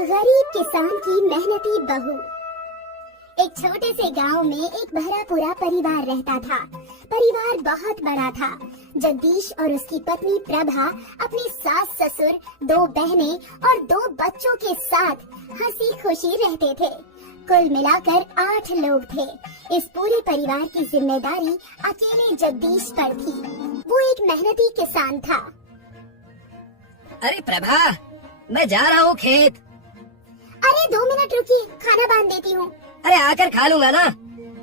गरीब किसान की मेहनती बहू। एक छोटे से गांव में एक भरा पूरा परिवार रहता था। परिवार बहुत बड़ा था। जगदीश और उसकी पत्नी प्रभा अपनी सास ससुर, 2 बहनें और 2 बच्चों के साथ हंसी खुशी रहते थे। कुल मिलाकर 8 लोग थे। इस पूरे परिवार की जिम्मेदारी अकेले जगदीश पर थी। वो एक मेहनती किसान था। अरे प्रभा, मैं जा रहा हूँ खेत। अरे 2 मिनट रुकिए, खाना बांध देती हूँ। अरे आकर खा लूंगा ना।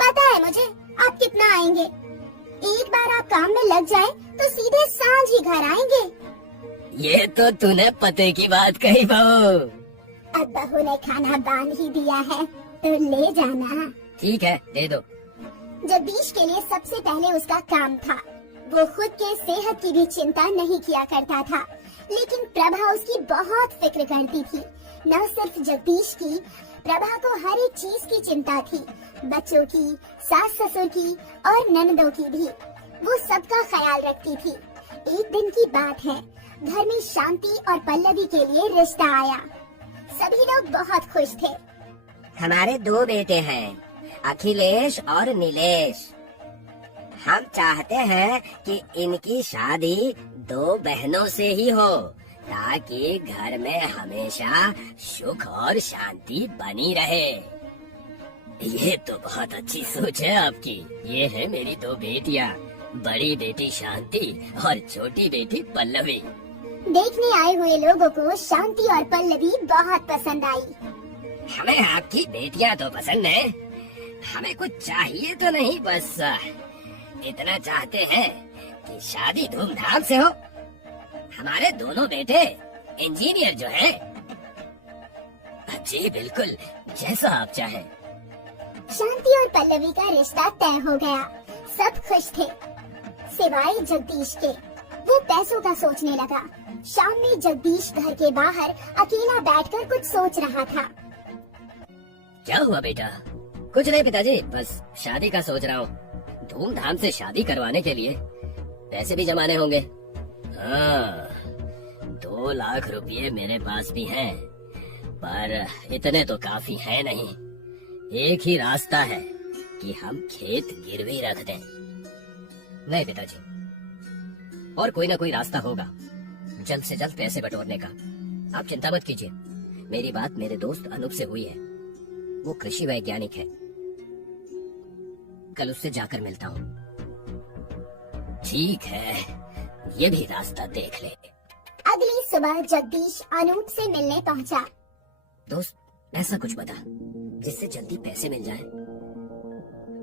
पता है मुझे आप कितना आएंगे। एक बार आप काम में लग जाए तो सीधे सांझ ही घर आएंगे। ये तो तूने पते की बात कही बहू। अब बहू ने खाना बांध ही दिया है तो ले जाना। ठीक है, दे दो। जगदीश के लिए सबसे पहले उसका काम था। वो खुद के सेहत की भी चिंता नहीं किया करता था, लेकिन प्रभा उसकी बहुत फिक्र करती थी। न सिर्फ जगदीश की, प्रभा को हर एक चीज की चिंता थी। बच्चों की, सास ससुर की और ननदों की भी। वो सबका ख्याल रखती थी। एक दिन की बात है, घर में शांति और पल्लवी के लिए रिश्ता आया। सभी लोग बहुत खुश थे। हमारे 2 बेटे हैं, अखिलेश और नीलेश। हम चाहते हैं कि इनकी शादी 2 बहनों से ही हो, ताकि घर में हमेशा सुख और शांति बनी रहे। ये तो बहुत अच्छी सोच है आपकी। ये है मेरी 2 बेटियां, बड़ी बेटी शांति और छोटी बेटी पल्लवी। देखने आए हुए लोगों को शांति और पल्लवी बहुत पसंद आई। हमें आपकी बेटियां तो पसंद है, हमें कुछ चाहिए तो नहीं, बस इतना चाहते हैं कि शादी धूमधाम से हो। हमारे दोनों बेटे इंजीनियर जो हैं। जी बिल्कुल, जैसा आप चाहें। शांति और पल्लवी का रिश्ता तय हो गया। सब खुश थे सिवाय जगदीश के। वो पैसों का सोचने लगा। शाम में जगदीश घर के बाहर अकेला बैठकर कुछ सोच रहा था। क्या हुआ बेटा? कुछ नहीं पिताजी, बस शादी का सोच रहा हूँ। धूमधाम से शादी करवाने के लिए पैसे भी जमाने होंगे। हाँ, 2 लाख रुपये मेरे पास भी हैं, पर इतने तो काफी है नहीं। एक ही रास्ता है कि हम खेत गिरवी रख दें। नहीं पिताजी, और कोई ना कोई रास्ता होगा जल्द से जल्द पैसे बटोरने का। आप चिंता मत कीजिए। मेरी बात मेरे दोस्त अनूप से हुई है। वो कृषि वैज्ञानिक है। कल उससे जाकर मिलता हूँ। ठीक है, ये भी रास्ता देख ले। अगली सुबह जगदीश अनूप से मिलने पहुंचा। दोस्त, ऐसा कुछ बता जिससे जल्दी पैसे मिल जाए।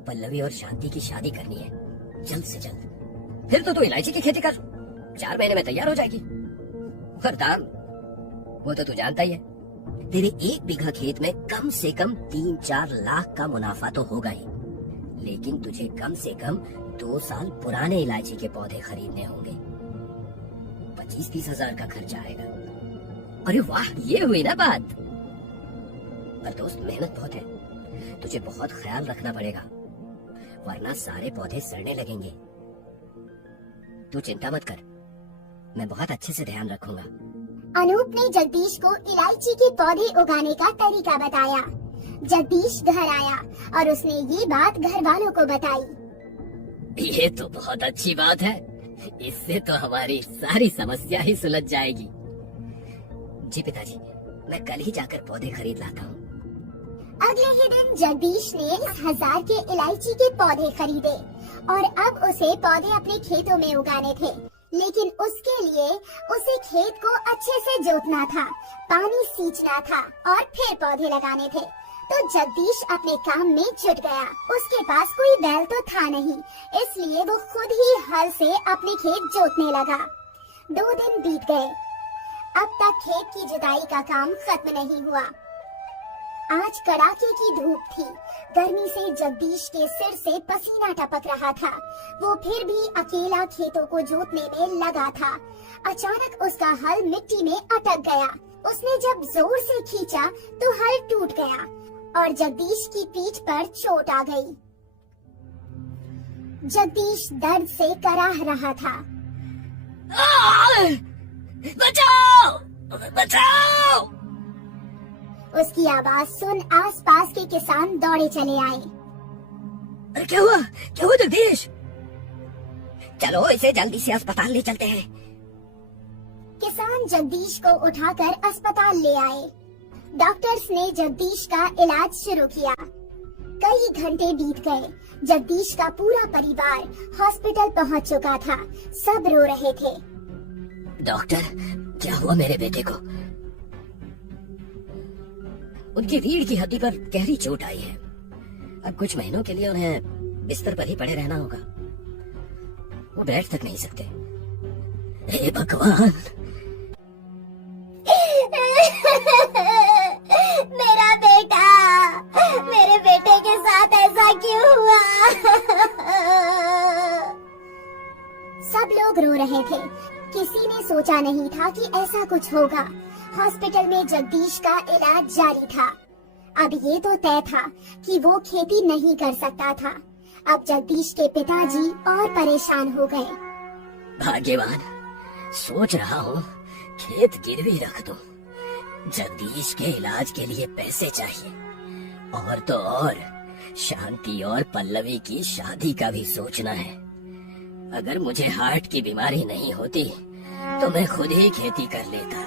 पल्लवी और शांति की शादी करनी है जल्द से जल्द। फिर तो तू इलायची की खेती कर, 4 महीने में तैयार हो जाएगी। और दाम, वो तो तू जानता ही है। तेरे 1 बीघा खेत में कम से कम 3-4 लाख का मुनाफा तो होगा ही, लेकिन तुझे कम से कम 2 साल पुराने इलायची के पौधे खरीदने होंगे। 25-30 हजार का खर्चा आएगा। अरे वाह, ये हुई ना बात। पर दोस्त, मेहनत बहुत है, तुझे बहुत ख्याल रखना पड़ेगा, वरना सारे पौधे सड़ने लगेंगे। तू चिंता मत कर, मैं बहुत अच्छे से ध्यान रखूंगा। अनूप ने जगदीश को इलायची के पौधे उगाने का तरीका बताया। जगदीश घर आया और उसने ये बात घर वालों को बताई। ये तो बहुत अच्छी बात है, इससे तो हमारी सारी समस्या ही सुलझ जाएगी। जी पिताजी, मैं कल ही जाकर पौधे खरीद लाता हूँ। अगले ही दिन जगदीश ने 1000 के इलायची के पौधे खरीदे और अब उसे पौधे अपने खेतों में उगाने थे। लेकिन उसके लिए उसे खेत को अच्छे से जोतना था, पानी सींचना था और फिर पौधे लगाने थे। तो जगदीश अपने काम में जुट गया। उसके पास कोई बैल तो था नहीं, इसलिए वो खुद ही हल से अपने खेत जोतने लगा। 2 दिन बीत गए। अब तक खेत की जुताई का काम खत्म नहीं हुआ। आज कड़ाके की धूप थी। गर्मी से जगदीश के सिर से पसीना टपक रहा था। वो फिर भी अकेला खेतों को जोतने में लगा था। अचानक उसका हल मिट्टी में अटक गया। उसने जब जोर से खींचा तो हल टूट गया और जगदीश की पीठ पर चोट आ गई। जगदीश दर्द से कराह रहा था। बचाओ! बचाओ! उसकी आवाज सुन आसपास के किसान दौड़े चले आए। अरे क्या हुआ जगदीश? चलो इसे जल्दी से अस्पताल ले चलते हैं। किसान जगदीश को उठाकर अस्पताल ले आए। डॉक्टर्स ने जगदीश का इलाज शुरू किया। कई घंटे बीत गए। जगदीश का पूरा परिवार हॉस्पिटल पहुंच चुका था। सब रो रहे थे। डॉक्टर, क्या हुआ मेरे बेटे को? उनकी रीढ़ की हड्डी पर गहरी चोट आई है। अब कुछ महीनों के लिए उन्हें बिस्तर पर ही पड़े रहना होगा। वो बैठ तक नहीं सकते। हे भगवान! मेरा बेटा, मेरे बेटे के साथ ऐसा क्यों हुआ? सब लोग रो रहे थे। किसी ने सोचा नहीं था कि ऐसा कुछ होगा। हॉस्पिटल में जगदीश का इलाज जारी था। अब ये तो तय था कि वो खेती नहीं कर सकता था। अब जगदीश के पिताजी और परेशान हो गए। भाग्यवान, सोच रहा हूँ खेत गिरवी रख दूं। जगदीश के इलाज के लिए पैसे चाहिए, और तो और शांति और पल्लवी की शादी का भी सोचना है। अगर मुझे हार्ट की बीमारी नहीं होती तो मैं खुद ही खेती कर लेता।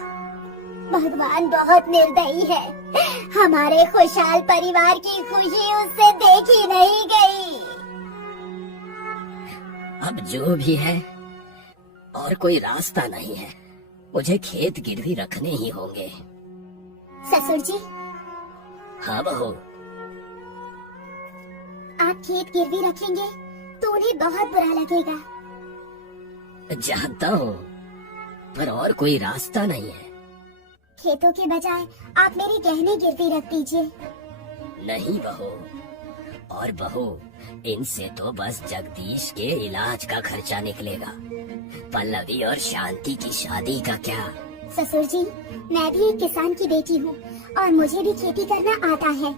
भगवान बहुत निर्दयी है। हमारे खुशहाल परिवार की खुशी उससे देखी नहीं गई। अब जो भी है, और कोई रास्ता नहीं है। मुझे खेत गिरवी रखने ही होंगे। ससुर जी, हाँ बहू। आप खेत गिरवी रखेंगे तो उन्हें बहुत बुरा लगेगा। जानता हूँ, पर और कोई रास्ता नहीं है। खेतों के बजाय आप मेरे गहने गिरवी रख दीजिए। नहीं बहू, और बहू, इनसे तो बस जगदीश के इलाज का खर्चा निकलेगा। पल्लवी और शांति की शादी का क्या? ससुर जी, मैं भी एक किसान की बेटी हूँ और मुझे भी खेती करना आता है।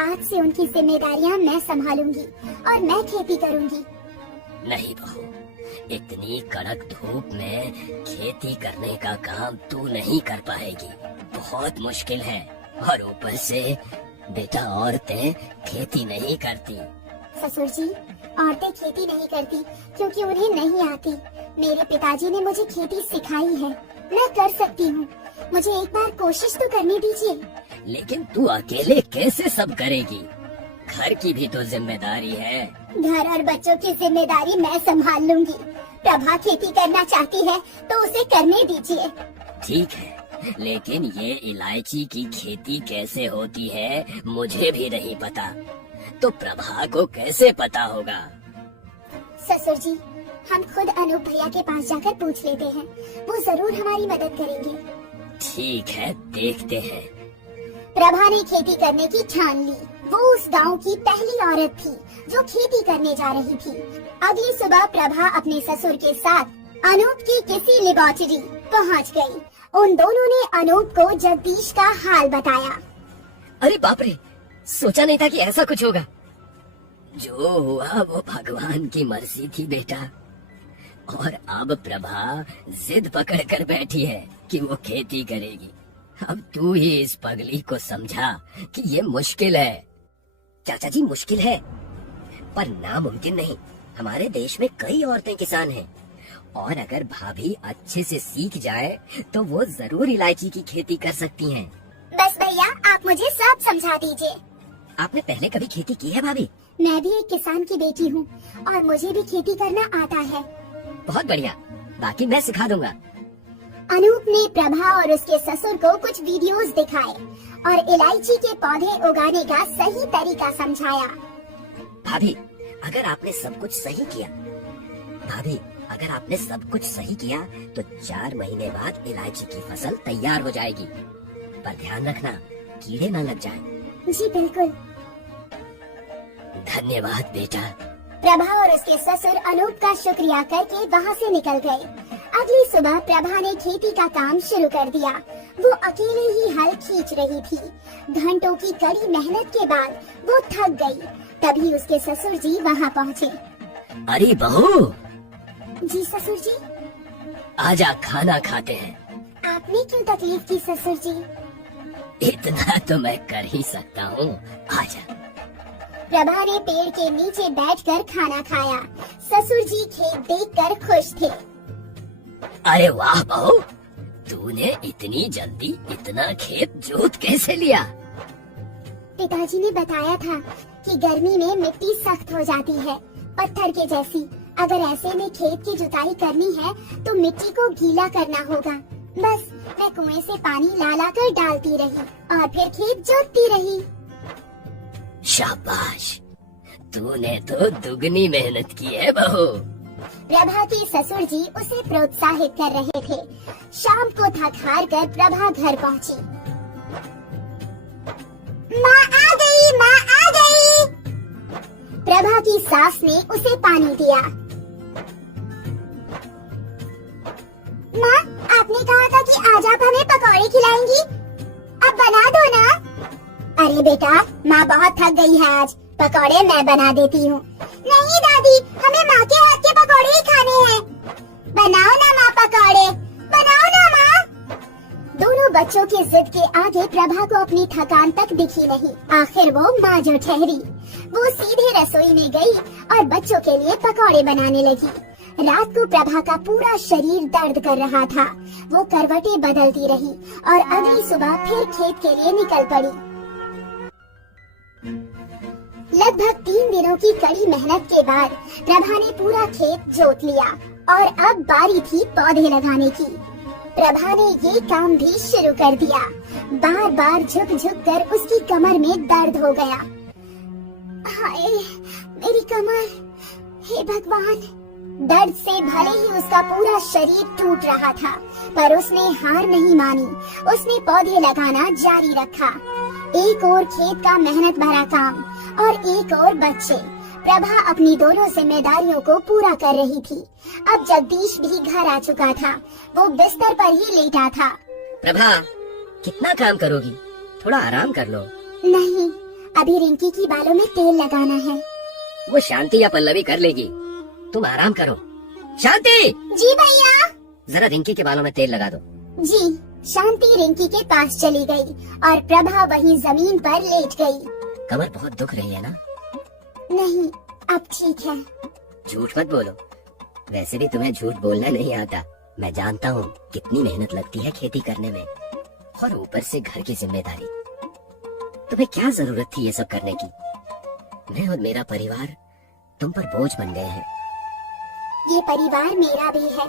आज से उनकी जिम्मेदारियाँ मैं संभालूंगी और मैं खेती करूंगी। नहीं बहू, इतनी कड़क धूप में खेती करने का काम तू नहीं कर पाएगी। बहुत मुश्किल है। और ऊपर से बेटा, औरतें खेती नहीं करती। ससुर जी, औरतें खेती नहीं करती क्योंकि उन्हें नहीं आती। मेरे पिताजी ने मुझे खेती सिखाई है। मैं कर सकती हूँ। मुझे एक बार कोशिश तो करने दीजिए। लेकिन तू अकेले कैसे सब करेगी? घर की भी तो जिम्मेदारी है। घर और बच्चों की जिम्मेदारी मैं संभाल लूंगी। प्रभा खेती करना चाहती है तो उसे करने दीजिए। ठीक है, लेकिन ये इलायची की खेती कैसे होती है मुझे भी नहीं पता। तो प्रभा को कैसे पता होगा? ससुर जी, हम खुद अनूप भैया के पास जाकर पूछ लेते हैं। वो जरूर हमारी मदद करेंगे। ठीक है, देखते हैं। प्रभा ने खेती करने की ठान ली। वो उस गांव की पहली औरत थी जो खेती करने जा रही थी। अगली सुबह प्रभा अपने ससुर के साथ अनूप की किसी लेबोरेटरी पहुंच गई। उन दोनों ने अनूप को जगदीश का हाल बताया। अरे बाप रे, सोचा नहीं था कि ऐसा कुछ होगा। जो हुआ वो भगवान की मर्जी थी बेटा। और अब प्रभा जिद पकड़ कर बैठी है कि वो खेती करेगी। अब तू ही इस पगली को समझा कि ये मुश्किल है। चाचा जी, मुश्किल है पर नामुमकिन नहीं। हमारे देश में कई औरतें किसान हैं, और अगर भाभी अच्छे से सीख जाए तो वो जरूर इलायची की खेती कर सकती हैं। बस भैया, आप मुझे सब समझा दीजिए। आपने पहले कभी खेती की है भाभी? मैं भी एक किसान की बेटी हूँ और मुझे भी खेती करना आता है। बहुत बढ़िया, बाकी मैं सिखा दूंगा। अनूप ने प्रभा और उसके ससुर को कुछ वीडियोस दिखाए और इलायची के पौधे उगाने का सही तरीका समझाया। भाभी, अगर आपने सब कुछ सही किया तो 4 महीने बाद इलायची की फसल तैयार हो जाएगी। पर ध्यान रखना, कीड़े न लग जाएं। जी बिल्कुल। धन्यवाद बेटा। प्रभा और उसके ससुर अनूप का शुक्रिया करके वहाँ से निकल गए। अगली सुबह प्रभा ने खेती का काम शुरू कर दिया। वो अकेले ही हल खींच रही थी। घंटों की कड़ी मेहनत के बाद वो थक गई। तभी उसके ससुर जी वहाँ पहुँचे। अरे बहू। जी ससुर जी। आजा, खाना खाते हैं। आपने क्यों तकलीफ की ससुर जी? इतना तो मैं कर ही सकता हूँ, आजा। प्रभा ने पेड़ के नीचे बैठकर खाना खाया। ससुर जी खेत देखकर खुश थे। अरे वाह बहू, तूने इतनी जल्दी इतना खेत जोत कैसे लिया? पिताजी ने बताया था कि गर्मी में मिट्टी सख्त हो जाती है, पत्थर के जैसी। अगर ऐसे में खेत की जुताई करनी है तो मिट्टी को गीला करना होगा। बस मैं कुएं से पानी ला कर डालती रही और फिर खेत जोतती रही। शाबाश, तूने तो दुगनी मेहनत की है बहू। प्रभा के ससुर जी उसे प्रोत्साहित कर रहे थे। शाम को थक हार कर प्रभा घर पहुंची। माँ आ गई, माँ आ गई। प्रभा की सास ने उसे पानी दिया। माँ, आपने कहा था कि आज आप हमें पकौड़े खिलाएंगी, अब बना दो ना। अरे बेटा, माँ बहुत थक गई है, आज पकौड़े मैं बना देती हूँ। नहीं दादी, हमें माँ के हाथ के पकौड़े ही खाने हैं। बनाओ ना माँ पकौड़े, बनाओ ना माँ। दोनों बच्चों की जिद के आगे प्रभा को अपनी थकान तक दिखी नहीं। आखिर वो माँ जो ठहरी। वो सीधे रसोई में गई और बच्चों के लिए पकौड़े बनाने लगी। रात को प्रभा का पूरा शरीर दर्द कर रहा था। वो करवटें बदलती रही और अगली सुबह फिर खेत के लिए निकल पड़ी। लगभग 3 दिनों की कड़ी मेहनत के बाद प्रभा ने पूरा खेत जोत लिया और अब बारी थी पौधे लगाने की। प्रभा ने ये काम भी शुरू कर दिया। बार बार झुक झुक कर उसकी कमर में दर्द हो गया। हाय मेरी कमर, हे भगवान। दर्द से भले ही उसका पूरा शरीर टूट रहा था, पर उसने हार नहीं मानी। उसने पौधे लगाना जारी रखा। एक और खेत का मेहनत भरा काम और एक और बच्चे। प्रभा अपनी दोनों जिम्मेदारियों को पूरा कर रही थी। अब जगदीश भी घर आ चुका था। वो बिस्तर पर ही लेटा था। प्रभा, कितना काम करोगी? थोड़ा आराम कर लो। नहीं, अभी रिंकी की बालों में तेल लगाना है। वो शांति या पल्लवी कर लेगी, तुम आराम करो। शांति! जी भैया। जरा रिंकी के बालों में तेल लगा दो। जी। शांति रिंकी के पास चली गई और प्रभा वहीं जमीन पर लेट गई। कमर बहुत दुख रही है ना? नहीं, अब ठीक है। झूठ मत बोलो। वैसे भी तुम्हें झूठ बोलना नहीं आता। मैं जानता हूँ कितनी मेहनत लगती है खेती करने में, और ऊपर से घर की जिम्मेदारी। तुम्हें क्या जरूरत थी ये सब करने की? मैं और मेरा परिवार तुम पर बोझ बन गए हैं। ये परिवार मेरा भी है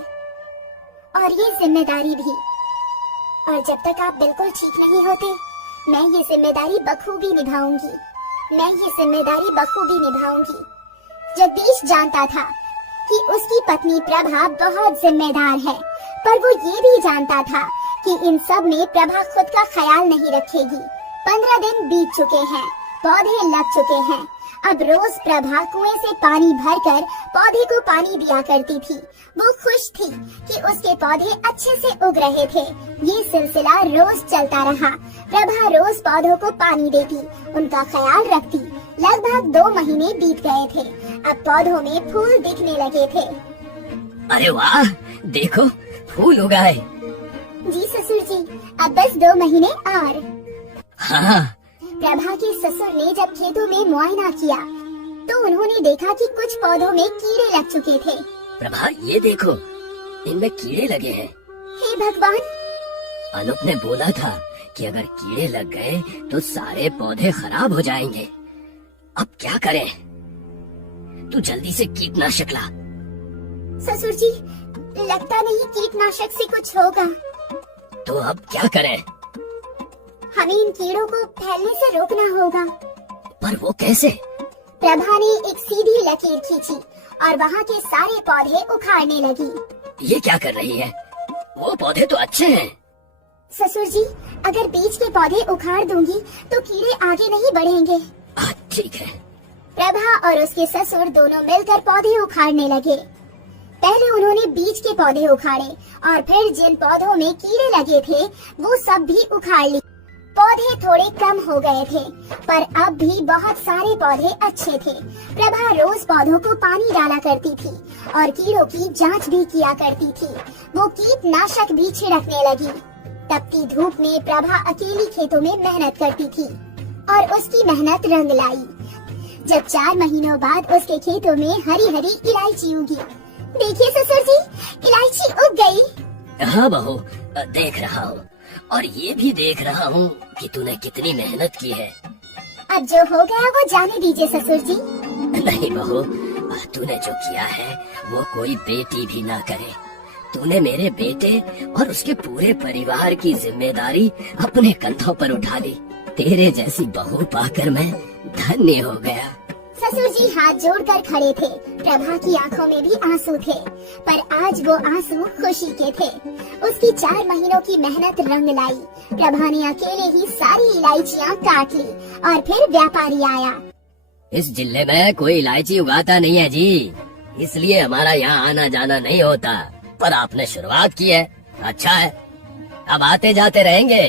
और ये जिम्मेदारी भी। और जब तक आप बिल्कुल ठीक नहीं होते, मैं ये जिम्मेदारी बखूबी निभाऊंगी। जगदीश जानता था कि उसकी पत्नी प्रभा बहुत जिम्मेदार है, पर वो ये भी जानता था कि इन सब में प्रभा खुद का ख्याल नहीं रखेगी। 15 दिन बीत चुके हैं, पौधे लग चुके हैं। अब रोज प्रभा कुएं से पानी भरकर पौधे को पानी दिया करती थी। वो खुश थी कि उसके पौधे अच्छे से उग रहे थे। ये सिलसिला रोज चलता रहा। प्रभा रोज पौधों को पानी देती, उनका ख्याल रखती। लगभग 2 महीने बीत गए थे। अब पौधों में फूल दिखने लगे थे। अरे वाह, देखो फूल उगाए। जी ससुर जी, अब बस 2 महीने और। हाँ। प्रभा के ससुर ने जब खेतों में मुआयना किया तो उन्होंने देखा कि कुछ पौधों में कीड़े लग चुके थे। प्रभा, ये देखो, इनमें कीड़े लगे हैं। हे भगवान! अनुप ने बोला था कि अगर कीड़े लग गए तो सारे पौधे खराब हो जाएंगे। अब क्या करें? तू जल्दी से कीटनाशक ला। ससुर जी, लगता नहीं कीटनाशक से कुछ होगा। तो अब क्या करें? हमें इन कीड़ों को फैलने से रोकना होगा। पर वो कैसे? प्रभा ने एक सीधी लकीर खींची और वहाँ के सारे पौधे उखाड़ने लगी। ये क्या कर रही है? वो पौधे तो अच्छे हैं। ससुर जी, अगर बीच के पौधे उखाड़ दूंगी तो कीड़े आगे नहीं बढ़ेंगे। ठीक है। प्रभा और उसके ससुर दोनों मिलकर पौधे उखाड़ने लगे। पहले उन्होंने बीज के पौधे उखाड़े और फिर जिन पौधों में कीड़े लगे थे वो सब भी उखाड़ लिए। पौधे थोड़े कम हो गए थे, पर अब भी बहुत सारे पौधे अच्छे थे। प्रभा रोज पौधों को पानी डाला करती थी और कीड़ों की जांच भी किया करती थी। वो कीटनाशक भी छिड़कने लगी। तपती धूप में प्रभा अकेली खेतों में मेहनत करती थी और उसकी मेहनत रंग लाई जब 4 महीनों बाद उसके खेतों में हरी हरी इलायची उगी। देखिए ससुर जी, इलायची उग गई। हाँ बहू, देख रहा हूँ और ये भी देख रहा हूँ कि तूने कितनी मेहनत की है। अब जो हो गया वो जाने दीजिए ससुर जी। नहीं बहू, तूने जो किया है वो कोई बेटी भी ना करे। तूने मेरे बेटे और उसके पूरे परिवार की जिम्मेदारी अपने कंधों पर उठा ली। तेरे जैसी बहू पाकर मैं धन्य हो गया। ससुर जी हाथ जोड़कर खड़े थे। प्रभा की आंखों में भी आंसू थे, पर आज वो आंसू खुशी के थे। उसकी 4 महीनों की मेहनत रंग लाई। प्रभा ने अकेले ही सारी इलायचियाँ काट ली और फिर व्यापारी आया। इस जिले में कोई इलायची उगाता नहीं है जी, इसलिए हमारा यहाँ आना जाना नहीं होता। पर आपने शुरुआत की है, अच्छा है, अब आते जाते रहेंगे।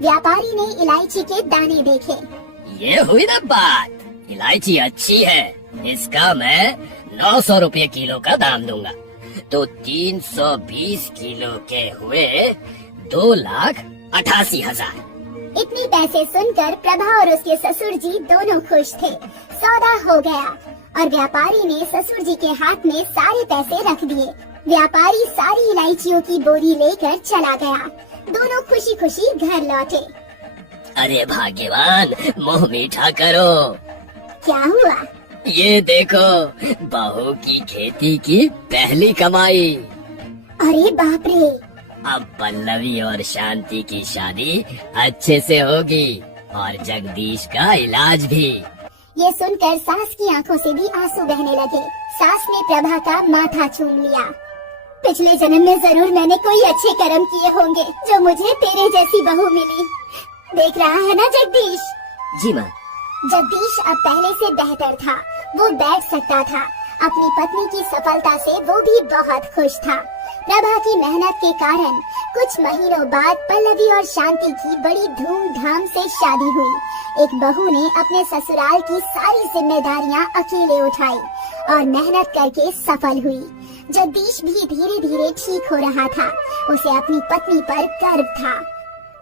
व्यापारी ने इलायची के दाने देखे। ये हुई ना बात, इलायची अच्छी है, इसका मैं 900 रुपये किलो का दाम दूंगा। तो 320 किलो के हुए 2,88,000। इतने पैसे सुनकर प्रभा और उसके ससुर जी दोनों खुश थे। सौदा हो गया और व्यापारी ने ससुर जी के हाथ में सारे पैसे रख दिए। व्यापारी सारी इलायचियों की बोरी लेकर चला गया। दोनों खुशी खुशी घर लौटे। अरे भाग्यवान, मुंह मीठा करो। क्या हुआ? ये देखो, बहू की खेती की पहली कमाई। अरे बाप रे! अब पल्लवी और शांति की शादी अच्छे से होगी और जगदीश का इलाज भी। ये सुनकर सास की आंखों से भी आंसू बहने लगे। सास ने प्रभा का माथा चूम लिया। पिछले जन्म में जरूर मैंने कोई अच्छे कर्म किए होंगे जो मुझे तेरे जैसी बहू मिली। देख रहा है ना जगदीश? जी माँ। जगदीश अब पहले से बेहतर था। वो बैठ सकता था। अपनी पत्नी की सफलता से वो भी बहुत खुश था। प्रभा की मेहनत के कारण कुछ महीनों बाद पल्लवी और शांति की बड़ी धूमधाम से शादी हुई। एक बहू ने अपने ससुराल की सारी जिम्मेदारियां अकेले उठाई और मेहनत करके सफल हुई। जगदीश भी धीरे धीरे ठीक हो रहा था। उसे अपनी पत्नी पर गर्व था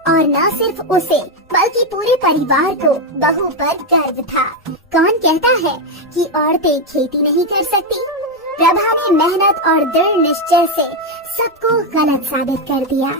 और न सिर्फ उसे बल्कि पूरे परिवार को बहू पर गर्व था। कौन कहता है कि औरतें खेती नहीं कर सकती? प्रभा ने मेहनत और दृढ़ निश्चय से सबको गलत साबित कर दिया।